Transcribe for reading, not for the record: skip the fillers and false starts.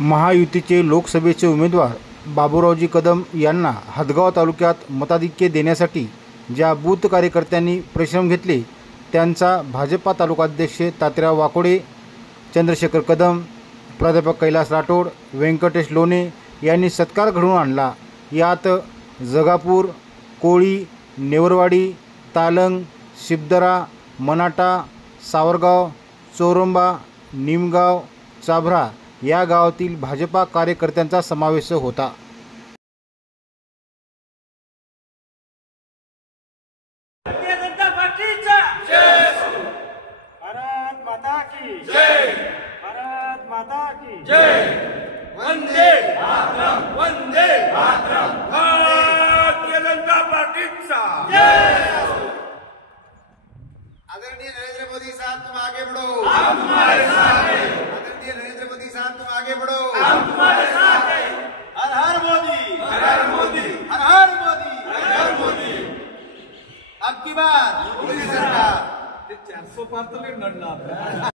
महायुतीचे लोकसभेचे उमेदवार बाबुरावजी कदम यांना हदगाव तालुक्यात मताधिक्य देण्यासाठी ज्या बूथ कार्यकर्त्यांनी परिश्रम घेतले त्यांचा भाजपा तालुकाध्यक्ष तात्याराव वाकोडे, चंद्रशेखर कदम, प्राध्यापक कैलास राठोड, व्यंकटेश लोणे यांनी सत्कार घडवून आणला। यात जगापूर, कोळी, नेवरवाडी, तालंग, शिबदरा, मनाटा, सावरगाव, चोरंबा, निमगाव, चाभरा या गावातील भाजपा कार्यकर्त्यांचा समावेश होता। भारतीय जनता पार्टीचा जय हो। भारत माता की जय। भारत माता की जय। वंदे मातरम, वंदे मातरम। भारतीय जनता पार्टीचा जय हो। आदरणीय नरेंद्र मोदी साहब, तुम आगे बढ़ो, हम तुम्हारे साथ हैं। आदरणीय नरेंद्र मोदी साहब, तुम आगे बढ़ो, हम तुम्हारे साथ हैं। हर हर मोदी, हर हर मोदी, हर हर मोदी, हर हर मोदी। अब की बार मोदी सरकार। 400 पार तो नहीं लड़ना।